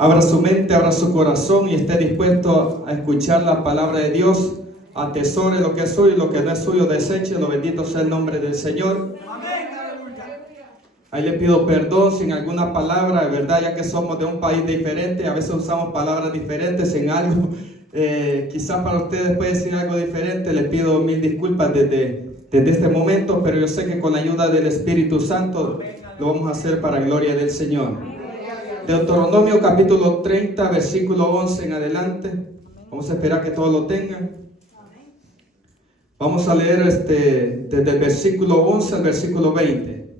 Abra su mente, abra su corazón y esté dispuesto a escuchar la palabra de Dios. Atesore lo que es suyo y lo que no es suyo, deseche. Lo bendito sea el nombre del Señor. Ahí le pido perdón si en alguna palabra, de verdad, ya que somos de un país diferente, a veces usamos palabras diferentes en algo. Quizás para ustedes puede decir algo diferente. Les pido mil disculpas desde este momento, pero yo sé que con la ayuda del Espíritu Santo lo vamos a hacer para gloria del Señor. Deuteronomio capítulo 30, versículo 11 en adelante. Vamos a esperar que todos lo tengan. Vamos a leer desde el versículo 11 al versículo 20.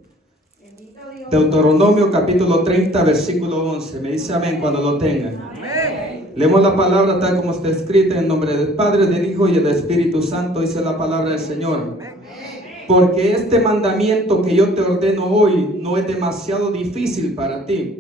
Deuteronomio capítulo 30, versículo 11. Me dice amén cuando lo tengan. Amén. Leemos la palabra tal como está escrita en nombre del Padre, del Hijo y del Espíritu Santo. Dice la palabra del Señor. Porque este mandamiento que yo te ordeno hoy no es demasiado difícil para ti,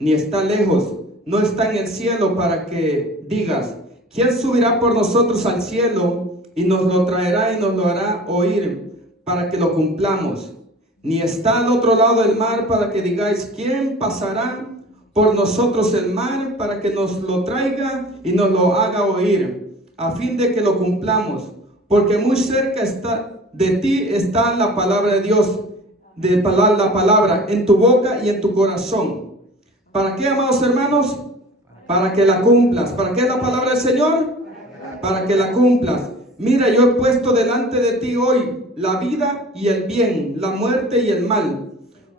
ni está lejos, no está en el cielo para que digas, ¿quién subirá por nosotros al cielo y nos lo traerá y nos lo hará oír para que lo cumplamos? Ni está al otro lado del mar para que digáis, ¿quién pasará por nosotros el mar para que nos lo traiga y nos lo haga oír, a fin de que lo cumplamos? Porque muy cerca de ti está la palabra de Dios, la palabra en tu boca y en tu corazón. ¿Para qué, amados hermanos? Para que la cumplas. ¿Para qué es la palabra del Señor? Para que la cumplas. Mira, yo he puesto delante de ti hoy la vida y el bien, la muerte y el mal.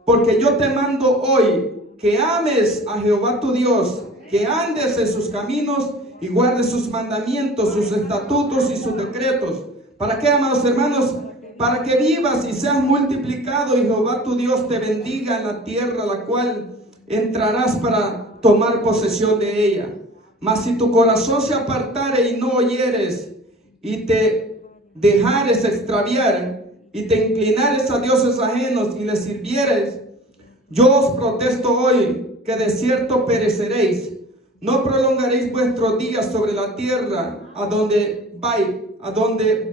Porque yo te mando hoy que ames a Jehová tu Dios, que andes en sus caminos y guardes sus mandamientos, sus estatutos y sus decretos. ¿Para qué, amados hermanos? Para que vivas y seas multiplicado y Jehová tu Dios te bendiga en la tierra la cual entrarás para tomar posesión de ella. Mas si tu corazón se apartare y no oyeres y te dejares extraviar y te inclinares a dioses ajenos y les sirvieres, yo os protesto hoy que de cierto pereceréis. No prolongaréis vuestros días sobre la tierra a donde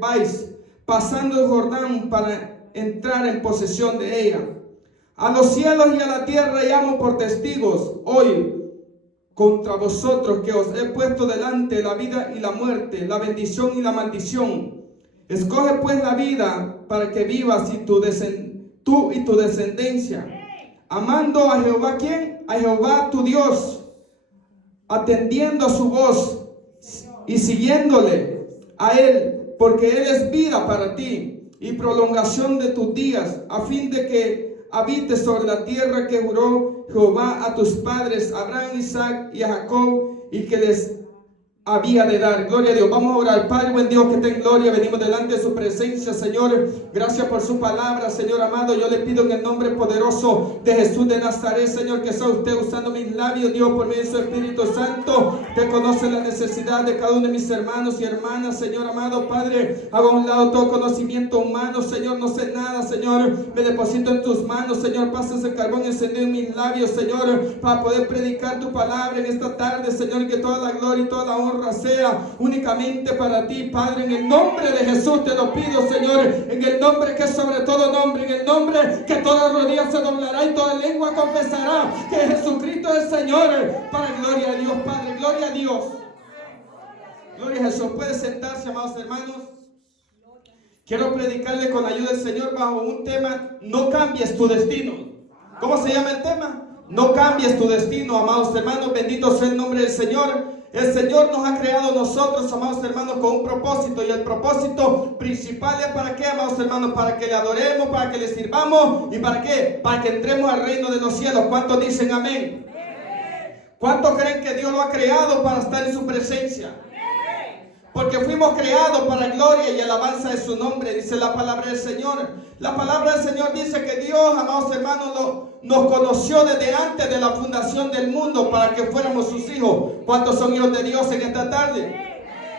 vais, pasando el Jordán para entrar en posesión de ella. A los cielos y a la tierra llamo por testigos hoy contra vosotros que os he puesto delante la vida y la muerte, la bendición y la maldición. Escoge pues la vida para que vivas y tú y tu descendencia, amando a Jehová, ¿quién? A Jehová tu Dios, atendiendo a su voz y siguiéndole a Él, porque Él es vida para ti y prolongación de tus días, a fin de que habites sobre la tierra que juró Jehová a tus padres, Abraham, Isaac y a Jacob, y que les había de dar. Gloria a Dios. Vamos a orar. Padre buen Dios que está en gloria, venimos delante de su presencia, Señor. Gracias por su palabra, Señor amado. Yo le pido en el nombre poderoso de Jesús de Nazaret, Señor, que sea usted usando mis labios, Dios, por medio de su Espíritu Santo, que conoce la necesidad de cada uno de mis hermanos y hermanas, Señor amado. Padre, haga a un lado todo conocimiento humano, Señor. No sé nada, Señor. Me deposito en tus manos, Señor. Pasa ese carbón encendido en mis labios, Señor, para poder predicar tu palabra en esta tarde, Señor. Que toda la gloria y toda la honra sea únicamente para ti, Padre. En el nombre de Jesús te lo pido, Señor, en el nombre que es sobre todo nombre, en el nombre que toda rodilla se doblará y toda lengua confesará que Jesucristo es Señor, para gloria a Dios, Padre, gloria a Dios. Gloria a Jesús. Puede sentarse, amados hermanos. Quiero predicarle con la ayuda del Señor bajo un tema: no cambies tu destino. ¿Cómo se llama el tema? No cambies tu destino, amados hermanos. Bendito sea el nombre del Señor. El Señor nos ha creado nosotros, amados hermanos, con un propósito. Y el propósito principal es para qué, amados hermanos: para que le adoremos, para que le sirvamos. ¿Y para qué? Para que entremos al reino de los cielos. ¿Cuántos dicen amén? ¿Cuántos creen que Dios lo ha creado para estar en su presencia? Porque fuimos creados para gloria y alabanza de su nombre, dice la palabra del Señor. La palabra del Señor dice que Dios, amados hermanos, nos conoció desde antes de la fundación del mundo para que fuéramos sus hijos. ¿Cuántos son hijos de Dios en esta tarde?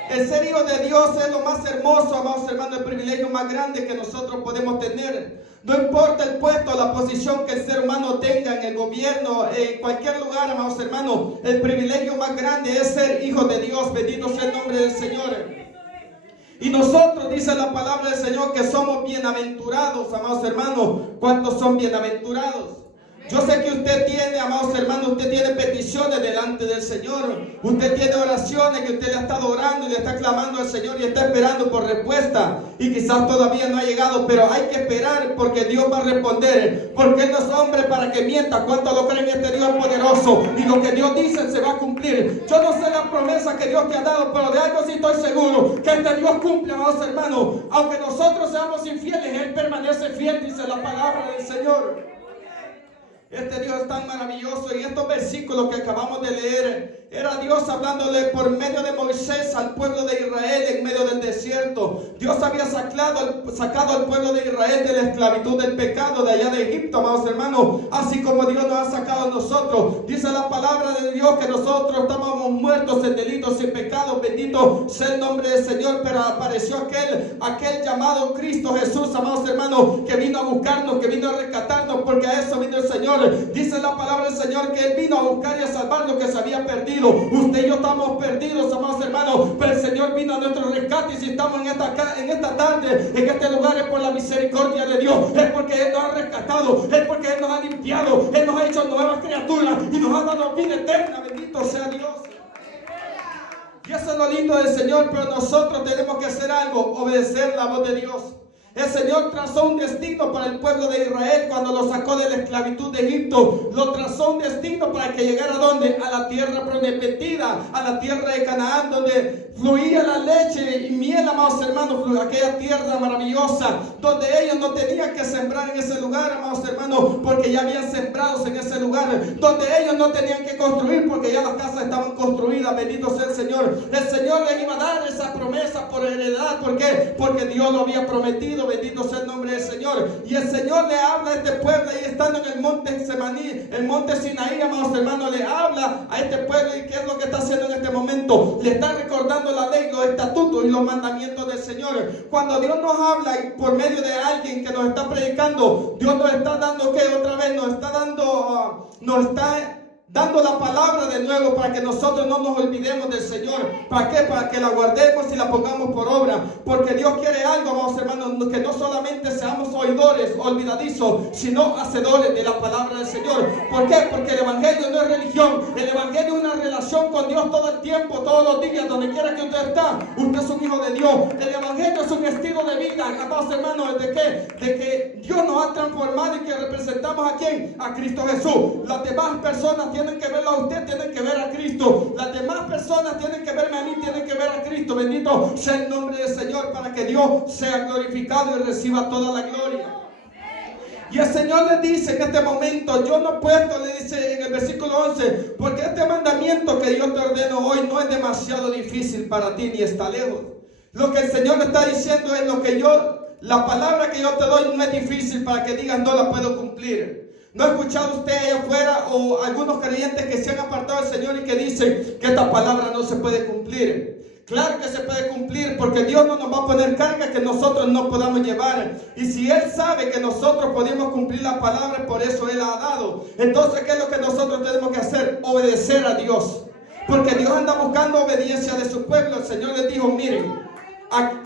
El ser hijo de Dios es lo más hermoso, amados hermanos, el privilegio más grande que nosotros podemos tener. No importa el puesto, la posición que el ser humano tenga en el gobierno, en cualquier lugar, amados hermanos, el privilegio más grande es ser hijo de Dios. Bendito sea el nombre del Señor. Y nosotros, dice la palabra del Señor, que somos bienaventurados, amados hermanos. ¿Cuántos son bienaventurados? Yo sé que usted tiene, amados hermanos, usted tiene peticiones delante del Señor. Usted tiene oraciones que usted le ha estado orando y le está clamando al Señor y está esperando por respuesta. Y quizás todavía no ha llegado, pero hay que esperar porque Dios va a responder. Porque Él no es hombre para que mienta. ¿Cuánto lo creen? Este Dios es poderoso y lo que Dios dice se va a cumplir. Yo no sé la promesa que Dios te ha dado, pero de algo sí estoy seguro, que este Dios cumple, amados hermanos. Aunque nosotros seamos infieles, Él permanece fiel, dice la palabra del Señor. Este Dios es tan maravilloso. Y estos versículos que acabamos de leer, era Dios hablándole por medio de Moisés al pueblo de Israel en medio del desierto. Dios había sacado al pueblo de Israel de la esclavitud del pecado de allá de Egipto, amados hermanos, así como Dios nos ha sacado a nosotros. Dice la palabra de Dios que nosotros estábamos muertos en delitos y pecados. Bendito sea el nombre del Señor. Pero apareció aquel llamado Cristo Jesús, amados hermanos, que vino a buscarnos, que vino a rescatarnos, porque a eso vino el Señor. Dice la palabra del Señor que Él vino a buscar y a salvar lo que se había perdido. Usted y yo estamos perdidos, amados hermanos, pero el Señor vino a nuestro rescate. Y si estamos en esta tarde, en este lugar, es por la misericordia de Dios. Es porque Él nos ha rescatado, es porque Él nos ha limpiado, Él nos ha hecho nuevas criaturas y nos ha dado vida eterna. Bendito sea Dios. Y eso es lo lindo del Señor. Pero nosotros tenemos que hacer algo: obedecer la voz de Dios. El Señor trazó un destino para el pueblo de Israel cuando lo sacó de la esclavitud de Egipto. Lo trazó un destino para que llegara ¿a dónde? A la tierra prometida, a la tierra de Canaán, donde fluía la leche y miel, amados hermanos, aquella tierra maravillosa, donde ellos no tenían que sembrar en ese lugar, amados hermanos, porque ya habían sembrados en ese lugar, donde ellos no tenían que construir, porque ya las casas estaban construidas. Bendito sea el Señor. El Señor les iba a dar esa promesa por heredad. ¿Por qué? Porque Dios lo había prometido. Bendito sea el nombre del Señor. Y el Señor le habla a este pueblo ahí estando en el monte Semaní, el monte Sinaí, amados hermanos, le habla a este pueblo. ¿Y qué es lo que está haciendo en este momento? Le está recordando la ley, los estatutos y los mandamientos del Señor. Cuando Dios nos habla y por medio de alguien que nos está predicando, Dios nos está dando ¿qué? Otra vez nos está dando la palabra de nuevo para que nosotros no nos olvidemos del Señor. ¿Para qué? Para que la guardemos y la pongamos por obra. Porque Dios quiere algo, amados hermanos, que no solamente seamos oidores, olvidadizos, sino hacedores de la palabra del Señor. ¿Por qué? Porque el Evangelio no es religión. El Evangelio es una relación con Dios todo el tiempo, todos los días, donde quiera que usted está. Usted es un hijo de Dios. El Evangelio es un estilo de vida, amados hermanos. ¿De qué? De que Dios nos ha transformado y que representamos ¿a quién? A Cristo Jesús. Las demás personas tienen que verlo a usted, tienen que ver a Cristo. Las demás personas tienen que verme a mí, tienen que ver a Cristo. Bendito sea el nombre del Señor, para que Dios sea glorificado y reciba toda la gloria. Y el Señor le dice en este momento: yo no puedo, le dice en el versículo 11, porque este mandamiento que yo te ordeno hoy no es demasiado difícil para ti, ni está lejos. Lo que el Señor le está diciendo es la palabra que yo te doy no es difícil para que digas no la puedo cumplir. ¿No ha escuchado usted allá afuera o algunos creyentes que se han apartado del Señor y que dicen que esta palabra no se puede cumplir? Claro que se puede cumplir, porque Dios no nos va a poner carga que nosotros no podamos llevar. Y si Él sabe que nosotros podemos cumplir la palabra, por eso Él la ha dado. Entonces, ¿qué es lo que nosotros tenemos que hacer? Obedecer a Dios. Porque Dios anda buscando obediencia de su pueblo. El Señor les dijo: miren,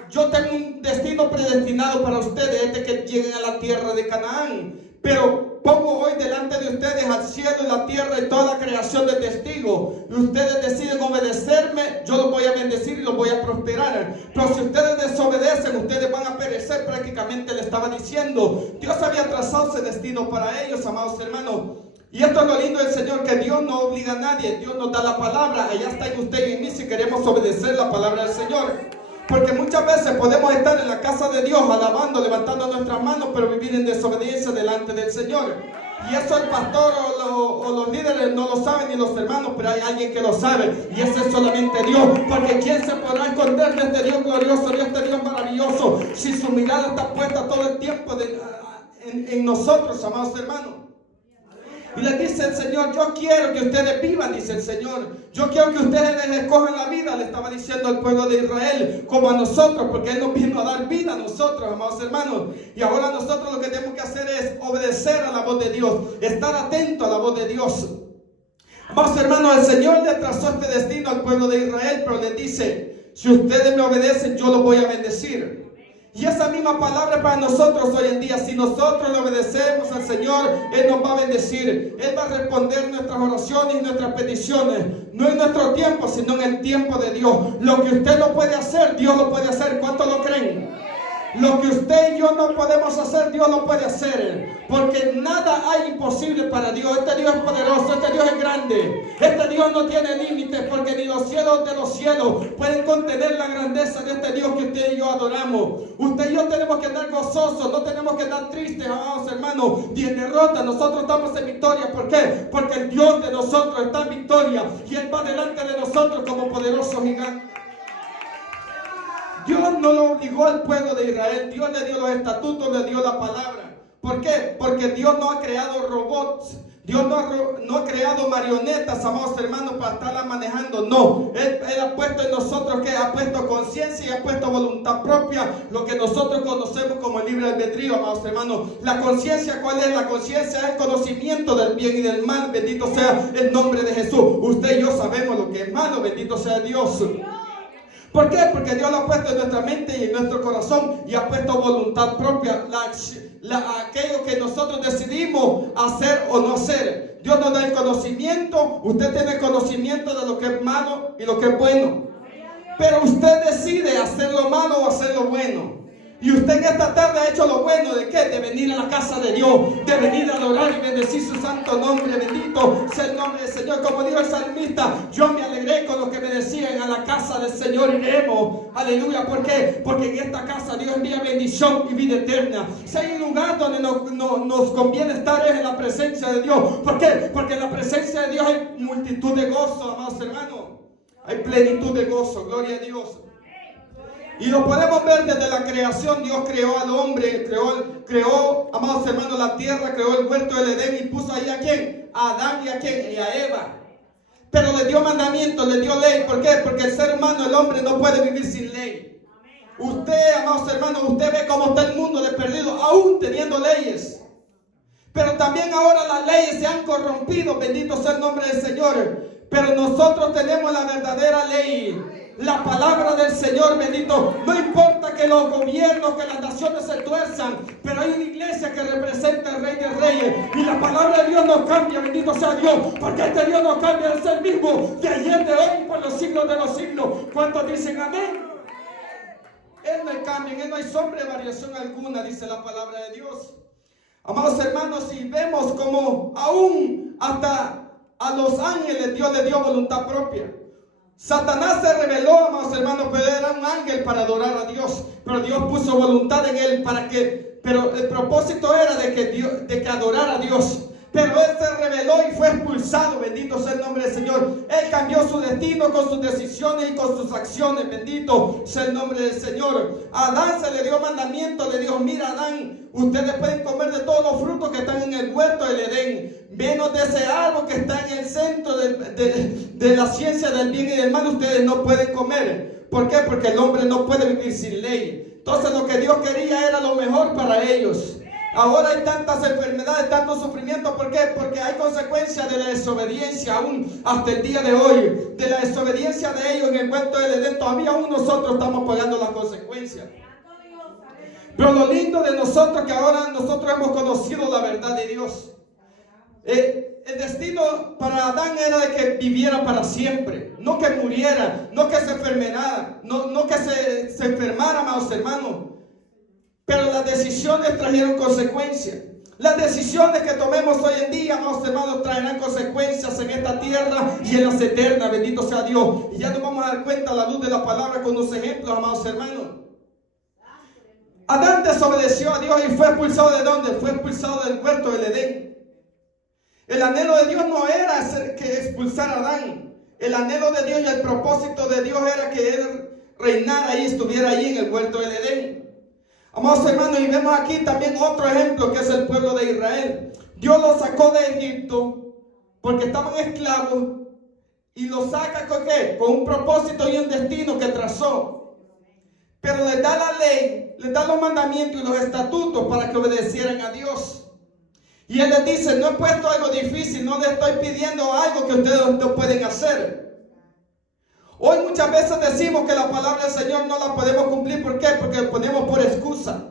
yo tengo un destino predestinado para ustedes, de que lleguen a la tierra de Canaán. Pero pongo hoy delante de ustedes al cielo y la tierra y toda la creación de testigos. Y ustedes deciden obedecerme, yo los voy a bendecir y los voy a prosperar. Pero si ustedes desobedecen, ustedes van a perecer. Prácticamente le estaba diciendo. Dios había trazado ese destino para ellos, amados hermanos. Y esto es lo lindo del Señor, que Dios no obliga a nadie. Dios nos da la palabra. Allá está en usted y en mí si queremos obedecer la palabra del Señor. Porque muchas veces podemos estar en la casa de Dios alabando, levantando nuestras manos, pero vivir en desobediencia delante del Señor. Y eso el pastor o los líderes no lo saben, ni los hermanos, pero hay alguien que lo sabe. Y ese es solamente Dios. Porque ¿quién se podrá esconder de este Dios glorioso, de este Dios maravilloso, si su mirada está puesta todo el tiempo en nosotros, amados hermanos? Y les dice el Señor: yo quiero que ustedes vivan, dice el Señor. Yo quiero que ustedes escojan la vida, le estaba diciendo al pueblo de Israel, como a nosotros, porque Él nos vino a dar vida a nosotros, amados hermanos. Y ahora nosotros lo que tenemos que hacer es obedecer a la voz de Dios, estar atento a la voz de Dios. Amados hermanos, el Señor le trazó este destino al pueblo de Israel, pero les dice: si ustedes me obedecen, yo los voy a bendecir. Y esa misma palabra para nosotros hoy en día. Si nosotros le obedecemos al Señor, Él nos va a bendecir. Él va a responder nuestras oraciones y nuestras peticiones. No en nuestro tiempo, sino en el tiempo de Dios. Lo que usted no puede hacer, Dios lo puede hacer. ¿Cuántos lo creen? Lo que usted y yo no podemos hacer, Dios lo puede hacer. Porque nada hay imposible para Dios. Este Dios es poderoso, este Dios es grande. Este Dios no tiene límites, porque ni los cielos de los cielos pueden contener la grandeza de este Dios que usted y yo adoramos. Usted y yo tenemos que andar gozosos, no tenemos que andar tristes, amados hermanos, ni en derrota. Nosotros estamos en victoria. ¿Por qué? Porque el Dios de nosotros está en victoria y Él va delante de nosotros como poderoso gigante. Dios no lo obligó al pueblo de Israel. Dios le dio los estatutos, le dio la palabra. ¿Por qué? Porque Dios no ha creado robots. Dios no ha creado marionetas, amados hermanos, para estarlas manejando. No, Él ha puesto en nosotros, que ha puesto conciencia y ha puesto voluntad propia, lo que nosotros conocemos como el libre albedrío, amados hermanos. La conciencia, ¿cuál es? La conciencia es el conocimiento del bien y del mal. Bendito sea el nombre de Jesús. Usted y yo sabemos lo que es malo. Bendito sea Dios. ¿Por qué? Porque Dios lo ha puesto en nuestra mente y en nuestro corazón y ha puesto voluntad propia, aquello que nosotros decidimos hacer o no hacer. Dios nos da el conocimiento, usted tiene el conocimiento de lo que es malo y lo que es bueno. Pero usted decide hacer lo malo o hacer lo bueno. Y usted en esta tarde ha hecho lo bueno. ¿De qué? De venir a la casa de Dios, de venir a adorar y bendecir su santo nombre. Bendito sea el nombre del Señor. Como dijo el salmista, yo me alegré con lo que me decían: a la casa del Señor iremos. Aleluya. ¿Por qué? Porque en esta casa Dios envía bendición y vida eterna. Si hay un lugar donde nos conviene estar, es en la presencia de Dios. ¿Por qué? Porque en la presencia de Dios hay multitud de gozo, amados hermanos. Hay plenitud de gozo. Gloria a Dios. Y lo podemos ver desde la creación. Dios creó al hombre, creó, amados hermanos, la tierra, creó el huerto del Edén y puso ahí ¿a quién? A Adán y ¿a quién? Y a Eva. Pero le dio mandamientos, le dio ley. ¿Por qué? Porque el ser humano, el hombre, no puede vivir sin ley. Usted, amados hermanos, usted ve cómo está el mundo de perdido, aún teniendo leyes. Pero también ahora las leyes se han corrompido. Bendito sea el nombre del Señor. Pero nosotros tenemos la verdadera ley, la palabra del Señor, bendito. No importa que los gobiernos, que las naciones se tuerzan, pero hay una iglesia que representa al Rey de Reyes. Y la palabra de Dios no cambia, bendito sea Dios. Porque este Dios no cambia, es el mismo de ayer, de hoy, por los siglos de los siglos. ¿Cuántos dicen amén? Él no cambia, en Él no hay sombra de variación alguna, dice la palabra de Dios. Amados hermanos, si vemos como aún hasta a los ángeles Dios les dio voluntad propia. Satanás se rebeló, amados hermanos, pero era un ángel para adorar a Dios. Pero Dios puso voluntad en él pero el propósito era de que adorara a Dios. Pero él se rebeló y fue expulsado. Bendito sea el nombre del Señor. Él cambió su destino con sus decisiones y con sus acciones. Bendito sea el nombre del Señor. A Adán se le dio mandamiento. Le dijo: mira, Adán, ustedes pueden comer de todos los frutos que están en el huerto del Edén, menos de ese árbol que está en el centro de la ciencia del bien y del mal. Ustedes no pueden comer. ¿Por qué? Porque el hombre no puede vivir sin ley. Entonces lo que Dios quería era lo mejor para ellos. Ahora hay tantas enfermedades, tanto sufrimiento. ¿Por qué? Porque hay consecuencias de la desobediencia aún hasta el día de hoy. De la desobediencia de ellos en el huerto del Edén. Todavía aún nosotros estamos pagando las consecuencias. Pero lo lindo de nosotros, que ahora nosotros hemos conocido la verdad de Dios. El destino para Adán era de que viviera para siempre, no que muriera, no que se enfermara, no que se enfermara, amados hermanos. Pero las decisiones trajeron consecuencias. Las decisiones que tomemos hoy en día, amados hermanos, traerán consecuencias en esta tierra y en las eternas. Bendito sea Dios. Y ya nos vamos a dar cuenta a la luz de la palabra con unos ejemplos, amados hermanos. Adán desobedeció a Dios y fue expulsado ¿de dónde? Fue expulsado del huerto del Edén. El anhelo de Dios no era que expulsar a Adán. El anhelo de Dios y el propósito de Dios era que él reinara y estuviera ahí en el huerto del Edén. Amados hermanos, y vemos aquí también otro ejemplo, que es el pueblo de Israel. Dios los sacó de Egipto porque estaban esclavos y los saca ¿con qué? Con un propósito y un destino que trazó. Pero les da la ley, les da los mandamientos y los estatutos para que obedecieran a Dios. Y Él les dice: no he puesto algo difícil, no les estoy pidiendo algo que ustedes no pueden hacer. Hoy muchas veces decimos que la palabra del Señor no la podemos cumplir. ¿Por qué? Porque ponemos por excusa.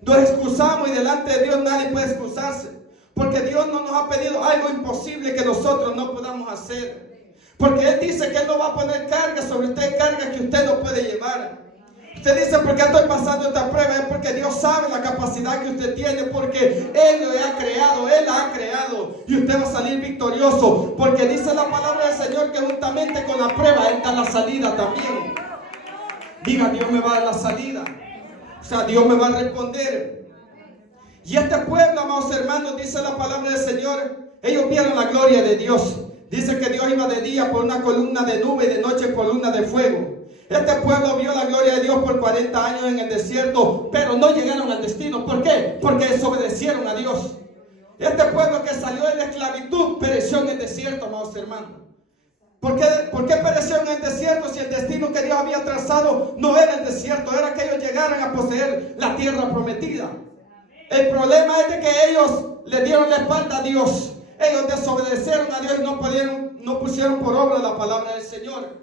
Nos excusamos y delante de Dios nadie puede excusarse. Porque Dios no nos ha pedido algo imposible que nosotros no podamos hacer. Porque Él dice que Él no va a poner cargas sobre usted, cargas que usted no puede llevar. Usted dice, ¿por qué estoy pasando esta prueba? Es porque Dios sabe la capacidad que usted tiene, porque Él lo ha creado, Él la ha creado, y usted va a salir victorioso, porque dice la palabra del Señor que juntamente con la prueba Él da la salida también. Diga, Dios me va a dar la salida. O sea, Dios me va a responder. Y este pueblo, amados hermanos, dice la palabra del Señor, ellos vieron la gloria de Dios. Dice que Dios iba de día por una columna de nube y de noche por columna de fuego. Este pueblo vio la gloria de Dios por 40 años en el desierto, pero no llegaron al destino. ¿Por qué? Porque desobedecieron a Dios. Este pueblo que salió de la esclavitud pereció en el desierto, amados hermanos. ¿Por qué pereció en el desierto si el destino que Dios había trazado no era el desierto? Era que ellos llegaran a poseer la tierra prometida. El problema es de que ellos le dieron la espalda a Dios. Ellos desobedecieron a Dios y no pusieron por obra la palabra del Señor.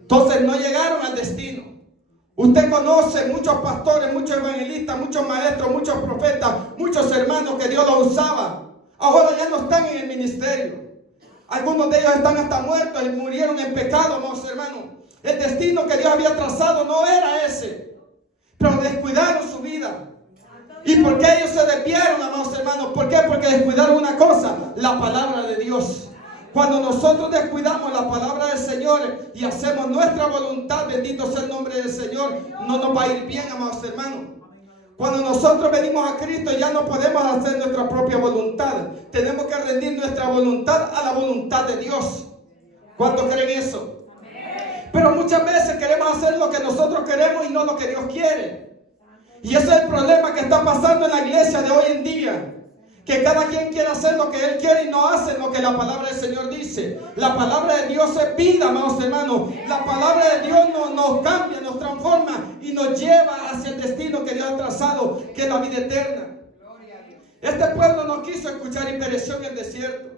Entonces no llegaron al destino. Usted conoce muchos pastores, muchos evangelistas, muchos maestros, muchos profetas, muchos hermanos que Dios los usaba. Ahora ya no están en el ministerio. Algunos de ellos están hasta muertos y murieron en pecado, amados hermanos. El destino que Dios había trazado no era ese, pero descuidaron su vida. ¿Y por qué ellos se desviaron, amados hermanos? ¿Por qué? Porque descuidaron una cosa, la palabra de Dios. Cuando nosotros descuidamos la palabra del Señor y hacemos nuestra voluntad, bendito sea el nombre del Señor, no nos va a ir bien, amados hermanos. Cuando nosotros venimos a Cristo ya no podemos hacer nuestra propia voluntad. Tenemos que rendir nuestra voluntad a la voluntad de Dios. ¿Cuántos creen eso? Pero muchas veces queremos hacer lo que nosotros queremos y no lo que Dios quiere. Y ese es el problema que está pasando en la iglesia de hoy en día. Que cada quien quiere hacer lo que él quiere y no hace lo que la palabra del Señor dice. La palabra de Dios es vida, amados hermanos. La palabra de Dios nos cambia, nos transforma y nos lleva hacia el destino que Dios ha trazado, que es la vida eterna. Este pueblo no quiso escuchar y pereció en el desierto.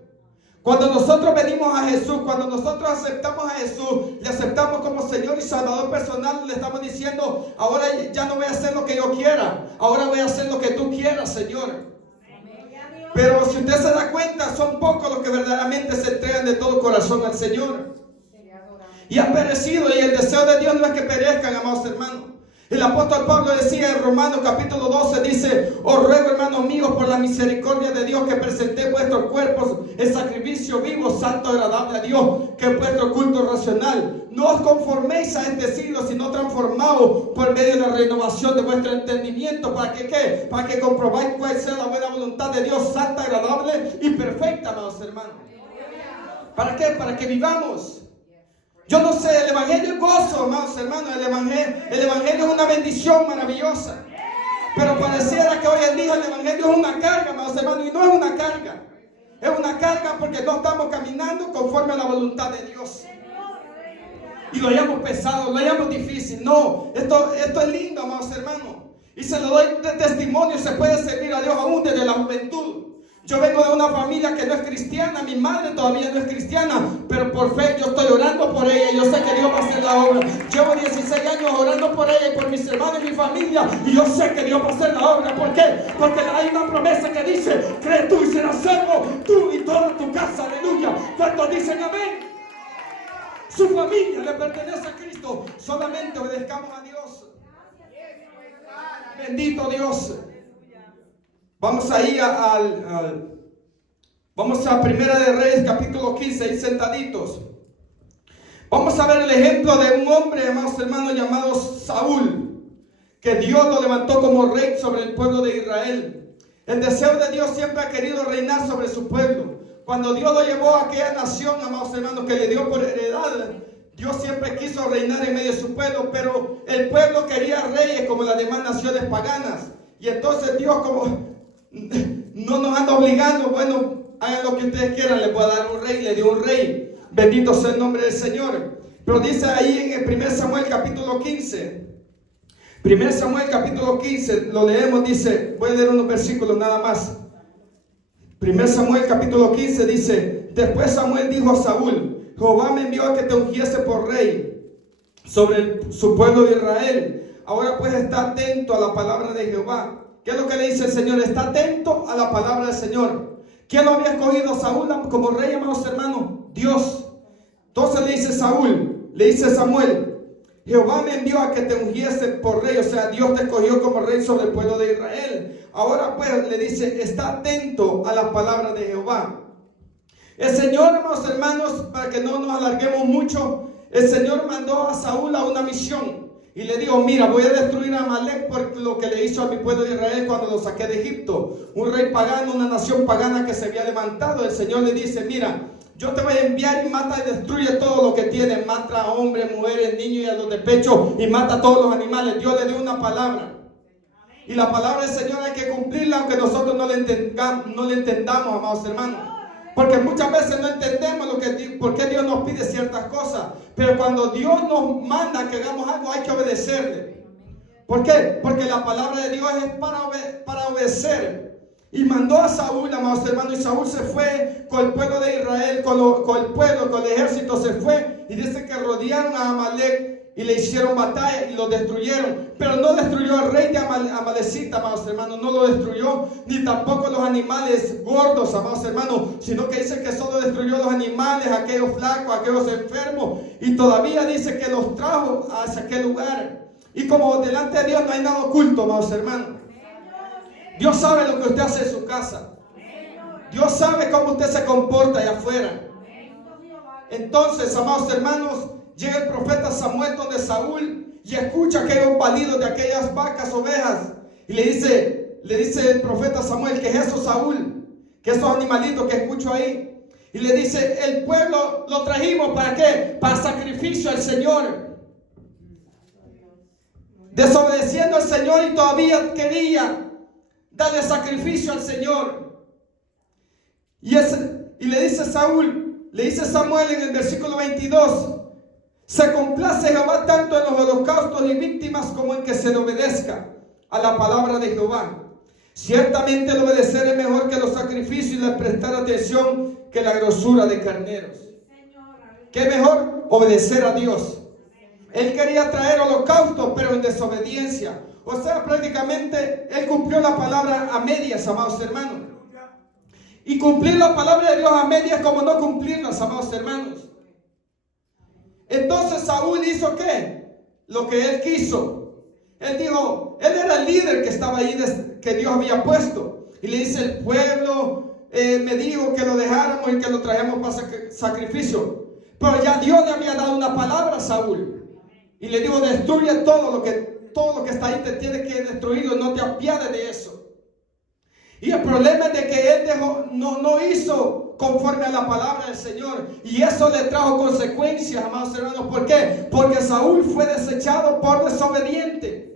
Cuando nosotros venimos a Jesús, cuando nosotros aceptamos a Jesús, le aceptamos como Señor y Salvador personal, le estamos diciendo, ahora ya no voy a hacer lo que yo quiera, ahora voy a hacer lo que tú quieras, Señor. Pero si usted se da cuenta, son pocos los que verdaderamente se entregan de todo corazón al Señor. Y han perecido, y el deseo de Dios no es que perezcan, amados hermanos. El apóstol Pablo decía en Romanos capítulo 12, dice, os ruego, hermanos míos, por la misericordia de Dios, que presentéis vuestros cuerpos en sacrificio vivo, santo, agradable a Dios, que es vuestro culto racional. No os conforméis a este siglo, sino transformaos por medio de la renovación de vuestro entendimiento. ¿Para que qué? Para que comprobáis cuál sea la buena voluntad de Dios, santa, agradable y perfecta, amados hermanos. ¿Para qué? Para que vivamos. Yo no sé, el evangelio es gozo, amados hermanos. El evangelio es una bendición maravillosa. Pero pareciera que hoy en día el evangelio es una carga, amados hermanos, y no es una carga. Es una carga porque no estamos caminando conforme a la voluntad de Dios. Y lo hayamos pesado, lo hayamos difícil. No, esto es lindo, amados hermanos. Y se lo doy de testimonio, se puede servir a Dios aún desde la juventud. Yo vengo de una familia que no es cristiana, mi madre todavía no es cristiana, pero por fe yo estoy orando por ella y yo sé que Dios va a hacer la obra. Llevo 16 años orando por ella y por mis hermanos y mi familia, y yo sé que Dios va a hacer la obra. ¿Por qué? Porque hay una promesa que dice, cree tú y serás salvo, tú y toda tu casa, aleluya. ¿Cuántos dicen amén? Su familia le pertenece a Cristo, solamente obedezcamos a Dios. Bendito Dios. Vamos ahí vamos a Primera de Reyes capítulo 15, ahí sentaditos. Vamos a ver el ejemplo de un hombre, amados hermanos, llamado Saúl, que Dios lo levantó como rey sobre el pueblo de Israel. El deseo de Dios siempre ha querido reinar sobre su pueblo. Cuando Dios lo llevó a aquella nación, amados hermanos, que le dio por heredad, Dios siempre quiso reinar en medio de su pueblo, pero el pueblo quería reyes como las demás naciones paganas. Y entonces Dios, como no nos anda obligando, bueno, hagan lo que ustedes quieran, les voy a dar un rey, le dio un rey. Bendito sea el nombre del Señor. Pero dice ahí en el 1 Samuel capítulo 15, 1 Samuel capítulo 15, lo leemos, dice, voy a leer unos versículos nada más. 1 Samuel capítulo 15 dice, después Samuel dijo a Saúl, Jehová me envió a que te ungiese por rey sobre su pueblo de Israel. Ahora pues está atento a la palabra de Jehová. ¿Qué es lo que le dice el Señor? Está atento a la palabra del Señor. ¿Quién lo había escogido a Saúl como rey, amados hermanos? Dios. Entonces le dice Saúl, le dice Samuel, Jehová me envió a que te ungiese por rey. O sea, Dios te escogió como rey sobre el pueblo de Israel. Ahora pues le dice, está atento a la palabra de Jehová. El Señor, amados hermanos, para que no nos alarguemos mucho, el Señor mandó a Saúl a una misión. Y le dijo, mira, voy a destruir a Amalek por lo que le hizo a mi pueblo de Israel cuando lo saqué de Egipto. Un rey pagano, una nación pagana que se había levantado. El Señor le dice, mira, yo te voy a enviar y mata y destruye todo lo que tiene. Mata a hombres, mujeres, niños y a los de pecho. Y mata a todos los animales. Dios le dio una palabra. Y la palabra del Señor hay que cumplirla aunque nosotros no le entendamos, amados hermanos. Porque muchas veces no entendemos por qué Dios nos pide ciertas cosas. Pero cuando Dios nos manda que hagamos algo, hay que obedecerle. ¿Por qué? Porque la palabra de Dios es para obedecer. Y mandó a Saúl, amados hermanos, y Saúl se fue con el pueblo de Israel, con el ejército se fue. Y dice que rodearon a Amalek y le hicieron batalla y lo destruyeron. Pero no destruyó al rey de Amalecita, amados hermanos, no lo destruyó, ni tampoco los animales gordos, amados hermanos, sino que dice que solo destruyó los animales, aquellos flacos, aquellos enfermos, y todavía dice que los trajo hacia aquel lugar. Y como delante de Dios no hay nada oculto, amados hermanos, Dios sabe lo que usted hace en su casa. Dios sabe cómo usted se comporta allá afuera. Entonces, amados hermanos, llega el profeta Samuel donde Saúl y escucha aquellos balidos de aquellas vacas, ovejas. Y le dice el profeta Samuel, ¿qué es eso, Saúl? ¿Qué esos animalitos que escucho ahí? Y le dice, el pueblo lo trajimos, ¿para qué? Para sacrificio al Señor. Desobedeciendo al Señor y todavía quería darle sacrificio al Señor. Y le dice Samuel en el versículo 22, se complace Jehová tanto en los holocaustos y víctimas como en que se le obedezca a la palabra de Jehová. Ciertamente el obedecer es mejor que los sacrificios y el prestar atención que la grosura de carneros. ¿Qué mejor? Obedecer a Dios. Él quería traer holocaustos, pero en desobediencia. O sea, prácticamente él cumplió la palabra a medias, amados hermanos. Y cumplir la palabra de Dios a medias como no cumplirlas, amados hermanos. Entonces Saúl hizo ¿qué? Lo que él quiso. Él dijo, él era el líder que estaba ahí, que Dios había puesto. Y le dice, el pueblo me dijo que lo dejáramos y que lo trajéramos para sacrificio. Pero ya Dios le había dado una palabra a Saúl. Y le dijo, destruye todo lo que está ahí, te tiene que destruirlo, no te apiades de eso. Y el problema es de que él no hizo conforme a la palabra del Señor. Y eso le trajo consecuencias, amados hermanos. ¿Por qué? Porque Saúl fue desechado por desobediente.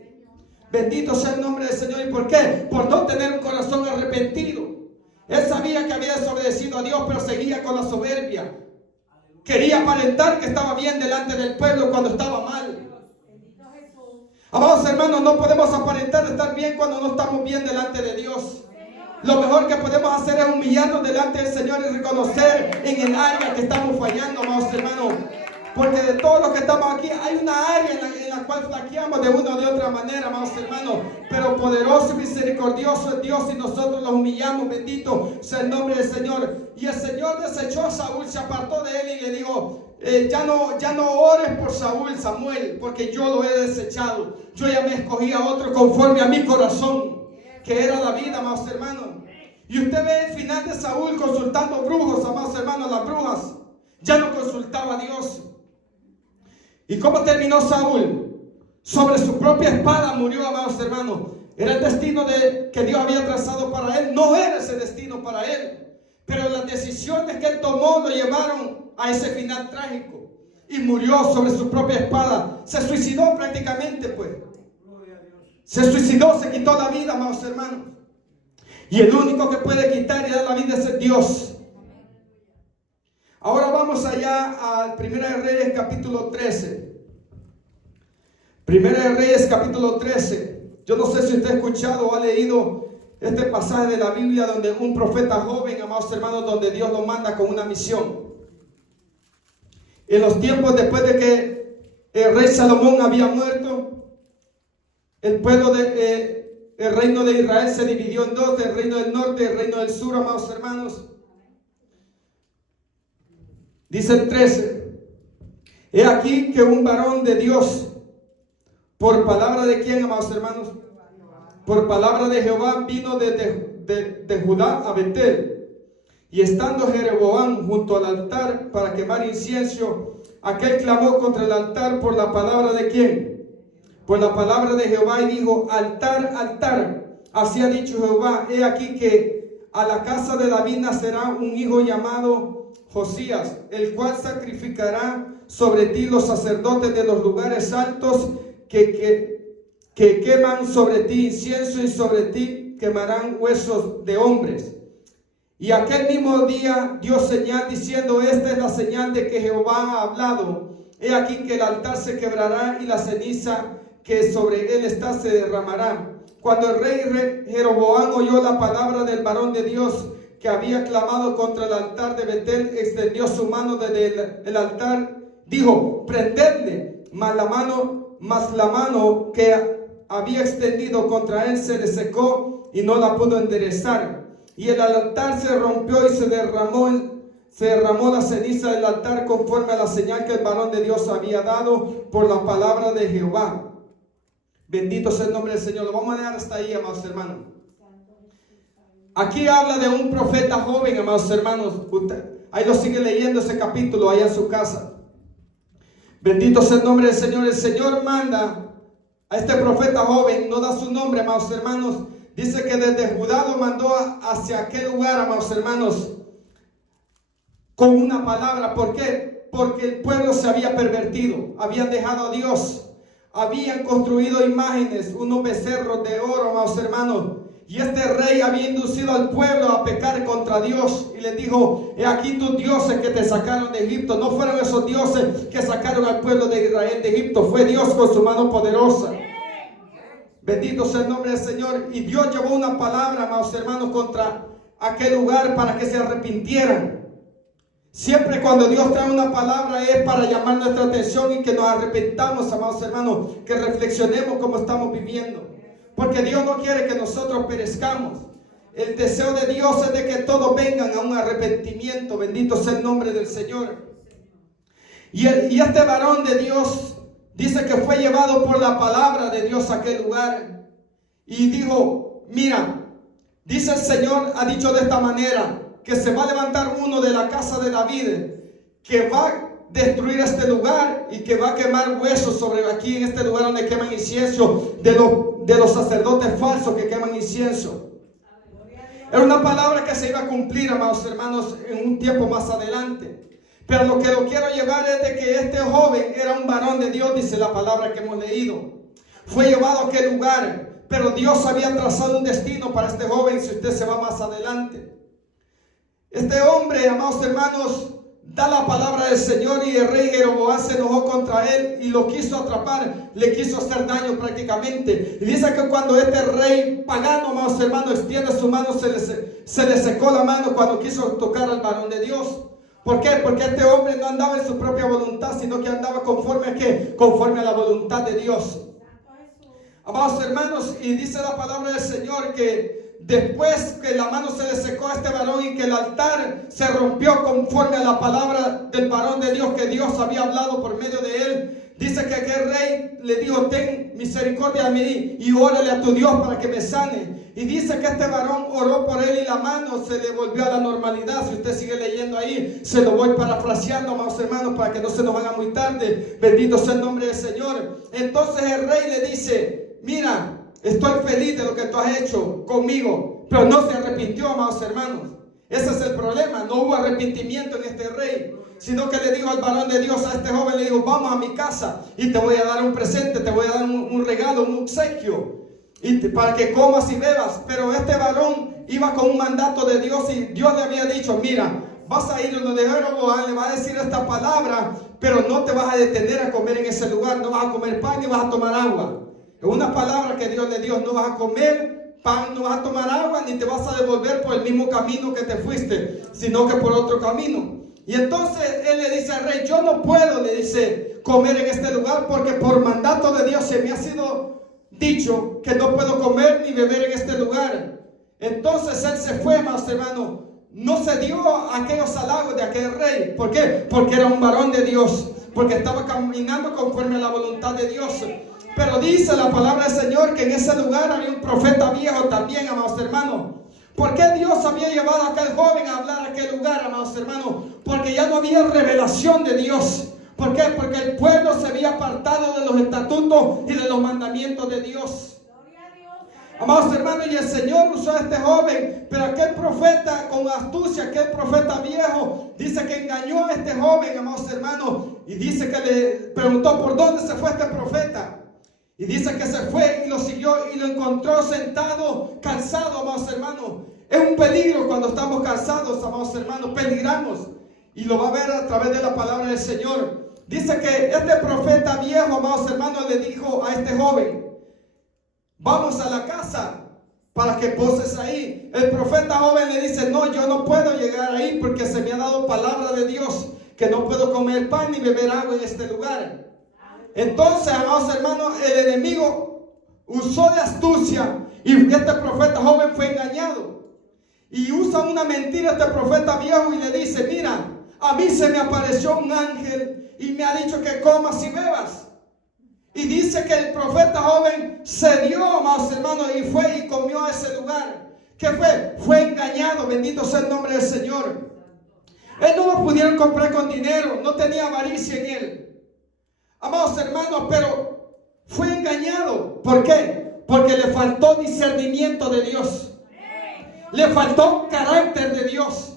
Bendito sea el nombre del Señor. ¿Y por qué? Por no tener un corazón arrepentido. Él sabía que había desobedecido a Dios, pero seguía con la soberbia. Quería aparentar que estaba bien delante del pueblo cuando estaba mal. Amados hermanos, no podemos aparentar estar bien cuando no estamos bien delante de Dios. Lo mejor que podemos hacer es humillarnos delante del Señor y reconocer en el área que estamos fallando, amados hermanos. Porque de todos los que estamos aquí, hay una área en la cual flaqueamos de una o de otra manera, amados hermanos. Pero poderoso y misericordioso es Dios y nosotros los humillamos. Bendito sea el nombre del Señor. Y el Señor desechó a Saúl, se apartó de él y le dijo, ya no ores por Saúl, Samuel, porque yo lo he desechado. Yo ya me escogí a otro conforme a mi corazón, que era David, amados hermanos. Y usted ve el final de Saúl consultando brujos, amados hermanos, las brujas. Ya no consultaba a Dios. ¿Y cómo terminó Saúl? Sobre su propia espada murió, amados hermanos. Era el destino que Dios había trazado para él. No era ese destino para él. Pero las decisiones que él tomó lo llevaron a ese final trágico. Y murió sobre su propia espada. Se suicidó prácticamente, pues. Se suicidó, se quitó la vida, amados hermanos. Y el único que puede quitar y dar la vida es Dios. Ahora vamos allá al 1 de Reyes capítulo 13. 1 de Reyes capítulo 13. Yo no sé si usted ha escuchado o ha leído este pasaje de la Biblia donde un profeta joven, amados hermanos, donde Dios lo manda con una misión. En los tiempos después de que el rey Salomón había muerto, el reino de Israel se dividió en dos, el reino del norte y el reino del sur, amados hermanos. Dice el 13, he aquí que un varón de Dios, por palabra de quién, amados hermanos, por palabra de Jehová, vino de Judá a Betel. Y estando Jeroboam junto al altar para quemar incienso, aquel clamó contra el altar por la palabra de quién, por la palabra de Jehová, y dijo: altar, altar, así ha dicho Jehová, he aquí que a la casa de David nacerá un hijo llamado Josías, el cual sacrificará sobre ti los sacerdotes de los lugares altos que queman sobre ti incienso, y sobre ti quemarán huesos de hombres. Y aquel mismo día dio señal diciendo: esta es la señal de que Jehová ha hablado. He aquí que el altar se quebrará y la ceniza que sobre él está se derramará. Cuando el rey Jeroboam oyó la palabra del varón de Dios que había clamado contra el altar de Betel, extendió su mano desde el altar, dijo: prendedle. Mas la mano que había extendido contra él se le secó y no la pudo enderezar. Y el altar se rompió y se derramó la ceniza del altar conforme a la señal que el varón de Dios había dado por la palabra de Jehová. Bendito sea el nombre del Señor. Lo vamos a dejar hasta ahí, amados hermanos. Aquí habla de un profeta joven, amados hermanos. Ahí lo sigue leyendo ese capítulo allá en su casa. Bendito sea el nombre del Señor. El Señor manda a este profeta joven, no da su nombre, amados hermanos. Dice que desde Judá lo mandó hacia aquel lugar, amados hermanos, con una palabra. ¿Por qué? Porque el pueblo se había pervertido, habían dejado a Dios, habían construido imágenes, unos becerros de oro, amados hermanos. Y este rey había inducido al pueblo a pecar contra Dios y les dijo: he aquí tus dioses que te sacaron de Egipto. No fueron esos dioses que sacaron al pueblo de Israel de Egipto, fue Dios con su mano poderosa. Bendito sea el nombre del Señor. Y Dios llevó una palabra, amados hermanos, contra aquel lugar para que se arrepintieran. Siempre cuando Dios trae una palabra es para llamar nuestra atención y que nos arrepentamos, amados hermanos, que reflexionemos cómo estamos viviendo. Porque Dios no quiere que nosotros perezcamos. El deseo de Dios es de que todos vengan a un arrepentimiento. Bendito sea el nombre del Señor. Y este varón de Dios dice que fue llevado por la palabra de Dios a aquel lugar. Y dijo: mira, dice el Señor, ha dicho de esta manera, que se va a levantar uno de la casa de David, que va a destruir este lugar y que va a quemar huesos sobre aquí en este lugar donde queman incienso, de los sacerdotes falsos que queman incienso. Era una palabra que se iba a cumplir, amados hermanos, en un tiempo más adelante. Pero lo que lo quiero llevar es de que este joven era un varón de Dios, dice la palabra que hemos leído. Fue llevado a aquel lugar, pero Dios había trazado un destino para este joven, si usted se va más adelante. Este hombre, amados hermanos, da la palabra del Señor, y el rey Jeroboam se enojó contra él y lo quiso atrapar, le quiso hacer daño prácticamente. Y dice que cuando este rey pagano, amados hermanos, extiende su mano, se le secó la mano cuando quiso tocar al varón de Dios. ¿Por qué? Porque este hombre no andaba en su propia voluntad, sino que andaba conforme a ¿qué? Conforme a la voluntad de Dios. Amados hermanos, y dice la palabra del Señor que después que la mano se le secó a este varón y que el altar se rompió conforme a la palabra del varón de Dios que Dios había hablado por medio de él, dice que aquel rey le dijo: ten misericordia de mí y órale a tu Dios para que me sane. Y dice que este varón oró por él y la mano se le volvió a la normalidad. Si usted sigue leyendo ahí, se lo voy parafraseando, amados hermanos, para que no se nos haga muy tarde. Bendito sea el nombre del Señor. Entonces el rey le dice: mira, estoy feliz de lo que tú has hecho conmigo. Pero no se arrepintió, amados hermanos. Ese es el problema. No hubo arrepentimiento en este rey, sino que le dijo al varón de Dios, a este joven, le dijo: vamos a mi casa y te voy a dar un presente, te voy a dar un regalo, un obsequio, para que comas y bebas. Pero este varón iba con un mandato de Dios, y Dios le había dicho: mira, vas a ir donde Jeroboam, le va a decir esta palabra, pero no te vas a detener a comer en ese lugar, no vas a comer pan ni vas a tomar agua. Es una palabra que Dios le dio: no vas a comer pan, no vas a tomar agua, ni te vas a devolver por el mismo camino que te fuiste, sino que por otro camino. Y entonces él le dice al rey, yo no puedo, le dice, comer en este lugar porque por mandato de Dios se me ha sido dicho que no puedo comer ni beber en este lugar. Entonces él se fue, amados hermanos. No se dio a aquellos halagos de aquel rey. ¿Por qué? Porque era un varón de Dios, porque estaba caminando conforme a la voluntad de Dios. Pero dice la palabra del Señor que en ese lugar había un profeta viejo también, amados hermanos. ¿Por qué Dios había llevado a aquel joven a hablar a aquel lugar, amados hermanos? Porque ya no había revelación de Dios. ¿Por qué? Porque el pueblo se había apartado de los estatutos y de los mandamientos de Dios. Amados hermanos, y el Señor usó a este joven, pero aquel profeta con astucia, aquel profeta viejo, dice que engañó a este joven, amados hermanos, y dice que le preguntó por dónde se fue este profeta. Y dice que se fue y lo siguió y lo encontró sentado, cansado, amados hermanos. Es un peligro cuando estamos cansados, amados hermanos, peligramos. Y lo va a ver a través de la palabra del Señor. Dice que este profeta viejo, amados hermanos, le dijo a este joven, vamos a la casa para que poses ahí. El profeta joven le dice, no, yo no puedo llegar ahí porque se me ha dado palabra de Dios que no puedo comer pan ni beber agua en este lugar. Entonces, amados hermanos, el enemigo usó de astucia y este profeta joven fue engañado. Y usa una mentira este profeta viejo y le dice, mira, a mí se me apareció un ángel y me ha dicho que comas y bebas. Y dice que el profeta joven se dio, amados hermanos, y fue y comió a ese lugar. ¿Qué fue? Fue engañado, bendito sea el nombre del Señor. Él no lo pudieron comprar con dinero, no tenía avaricia en él. Amados hermanos, pero fue engañado. ¿Por qué? Porque le faltó discernimiento de Dios. Le faltó carácter de Dios.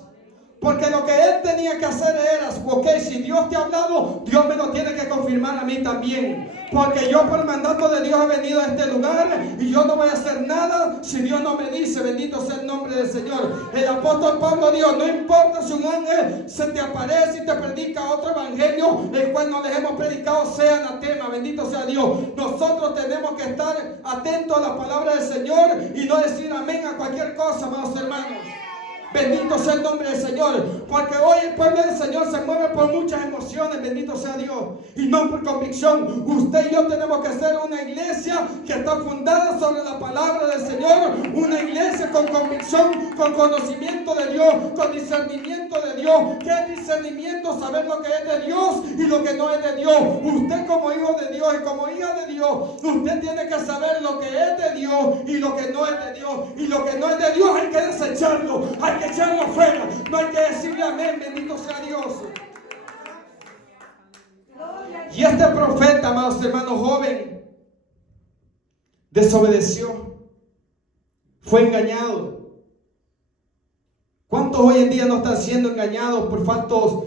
Porque lo que él tenía que hacer era, ok, si Dios te ha hablado, Dios me lo tiene que confirmar a mí también. Porque yo por mandato de Dios he venido a este lugar y yo no voy a hacer nada si Dios no me dice, bendito sea el nombre del Señor. El apóstol Pablo dijo, no importa si un ángel se te aparece y te predica otro evangelio, el cual no les hemos predicado, sea anatema, bendito sea Dios. Nosotros tenemos que estar atentos a la palabra del Señor y no decir amén a cualquier cosa, amados hermanos. Bendito sea el nombre del Señor. Porque hoy el pueblo del Señor se mueve por muchas emociones. Bendito sea Dios. Y no por convicción. Usted y yo tenemos que ser una iglesia que está fundada sobre la palabra del Señor. Una iglesia con convicción, con conocimiento de Dios, con discernimiento de Dios. ¿Qué es discernimiento? Saber lo que es de Dios y lo que no es de Dios. Usted como hijo de Dios y como hija de Dios, usted tiene que saber lo que es de Dios y lo que no es de Dios. Y lo que no es de Dios hay que desecharlo. Hay que echarlo afuera, no hay que decirle amén, bendito sea Dios. Y este profeta, amados hermanos, joven, desobedeció, fue engañado. ¿Cuántos hoy en día no están siendo engañados por falsos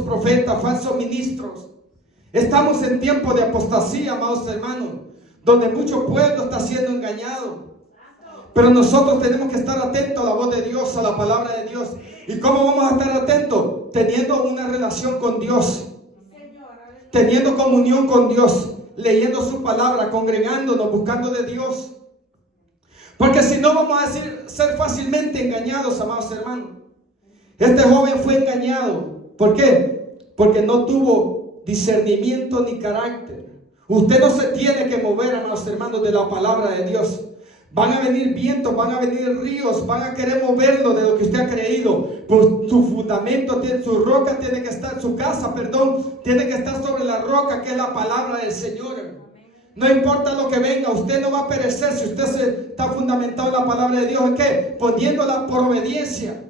profetas, falsos ministros? Estamos en tiempo de apostasía, amados hermanos, donde mucho pueblo está siendo engañado. Pero nosotros tenemos que estar atentos a la voz de Dios, a la palabra de Dios. ¿Y cómo vamos a estar atentos? Teniendo una relación con Dios. Teniendo comunión con Dios. Leyendo su palabra, congregándonos, buscando de Dios. Porque si no vamos a ser fácilmente engañados, amados hermanos. Este joven fue engañado. ¿Por qué? Porque no tuvo discernimiento ni carácter. Usted no se tiene que mover, amados hermanos, de la palabra de Dios. Van a venir vientos, van a venir ríos, van a querer moverlo de lo que usted ha creído. Pues su fundamento, su roca tiene que estar, su casa, perdón, tiene que estar sobre la roca que es la palabra del Señor. No importa lo que venga, usted no va a perecer si usted está fundamentado en la palabra de Dios. ¿En qué? Poniéndola por obediencia.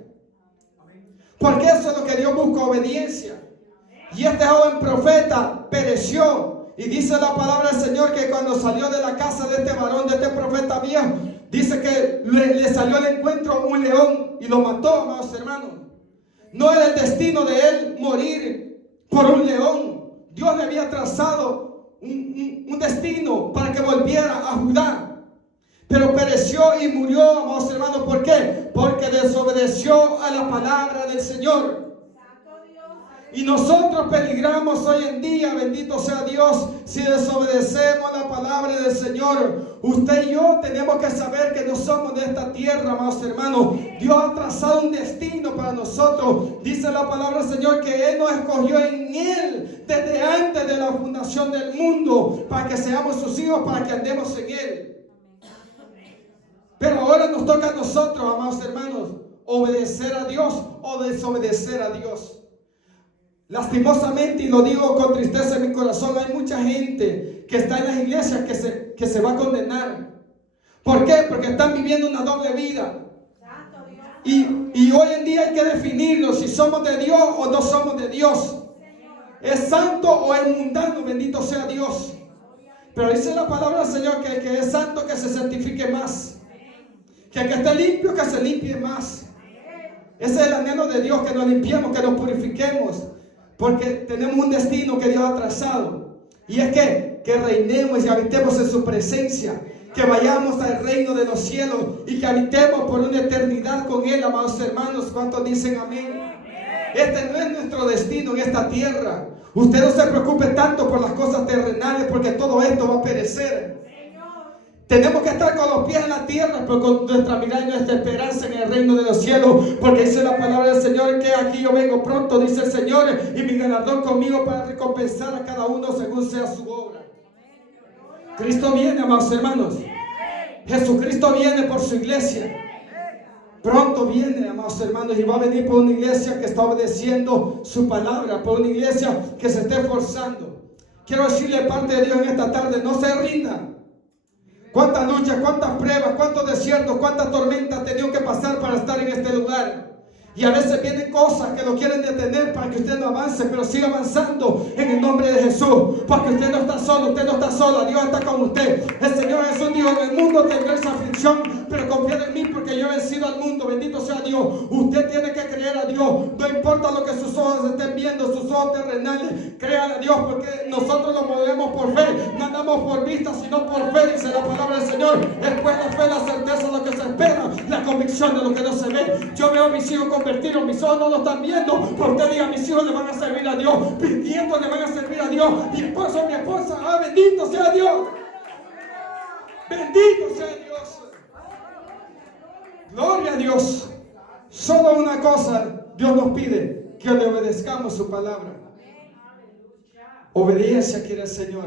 Porque eso es lo que Dios busca, obediencia. Y este joven profeta pereció. Y dice la palabra del Señor que cuando salió de la casa de este varón, de este profeta viejo, dice que le salió al encuentro un león y lo mató, amados hermanos. No era el destino de él morir por un león. Dios le había trazado un destino para que volviera a Judá. Pero pereció y murió, amados hermanos. ¿Por qué? Porque desobedeció a la palabra del Señor. Y nosotros peligramos hoy en día, bendito sea Dios, si desobedecemos la palabra del Señor. Usted y yo tenemos que saber que no somos de esta tierra, amados hermanos. Dios ha trazado un destino para nosotros. Dice la palabra del Señor que Él nos escogió en Él desde antes de la fundación del mundo, para que seamos sus hijos, para que andemos en Él. Pero ahora nos toca a nosotros, amados hermanos, obedecer a Dios o desobedecer a Dios. Lastimosamente, y lo digo con tristeza en mi corazón, hay mucha gente que está en las iglesias que se va a condenar. ¿Por qué? Porque están viviendo una doble vida. Y hoy en día hay que definirlo, si somos de Dios o no somos de Dios. ¿Es santo o es mundano? Bendito sea Dios. Pero dice la palabra del Señor que el que es santo, que se santifique más. Que el que esté limpio, que se limpie más. Ese es el anhelo de Dios, que nos limpiemos, que nos purifiquemos. Porque tenemos un destino que Dios ha trazado. Y es que reinemos y habitemos en su presencia. Que vayamos al reino de los cielos y que habitemos por una eternidad con Él, amados hermanos. ¿Cuántos dicen amén? Este no es nuestro destino en esta tierra. Usted no se preocupe tanto por las cosas terrenales, porque todo esto va a perecer. Tenemos que estar con los pies en la tierra, pero con nuestra mirada y nuestra esperanza en el reino de los cielos. Porque dice la palabra del Señor que aquí yo vengo pronto, dice el Señor, y mi galardón conmigo para recompensar a cada uno según sea su obra. Cristo viene, amados hermanos. Jesucristo viene por su iglesia. Pronto viene, amados hermanos, y va a venir por una iglesia que está obedeciendo su palabra, por una iglesia que se esté esforzando. Quiero decirle parte de Dios en esta tarde, no se rinda. Cuántas luchas, cuántas pruebas, cuántos desiertos, cuántas tormentas ha tenido que pasar para estar en este lugar. Y a veces vienen cosas que lo quieren detener para que usted no avance, pero siga avanzando en el nombre de Jesús. Porque usted no está solo, usted no está sola, Dios está con usted. El Señor Jesús dijo, en el mundo tendréis aflicción, pero confiad en mí porque yo he vencido al mundo. Bendito sea Dios. Usted tiene que creer a Dios. No importa lo que sus ojos estén viendo, sus ojos terrenales. Créale a Dios, porque nosotros nos movemos por fe. No andamos por vista, sino por fe, dice la palabra del Señor. Después la fe, la certeza de lo que se espera, la convicción de lo que no se ve. Yo veo a mis hijos convertidos, mis ojos no lo están viendo, pero usted diga, mis hijos le van a servir a Dios, pidiendo le van a servir a Dios, mi esposo, mi esposa, bendito sea Dios, bendito sea Dios, gloria a Dios. Solo una cosa Dios nos pide, que le obedezcamos su palabra. Obediencia quiere el Señor.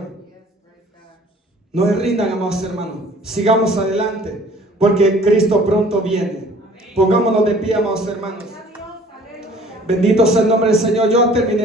No se rindan, amados hermanos, sigamos adelante, porque Cristo pronto viene. Pongámonos de pie, amados hermanos. Bendito sea el nombre del Señor. Yo terminé.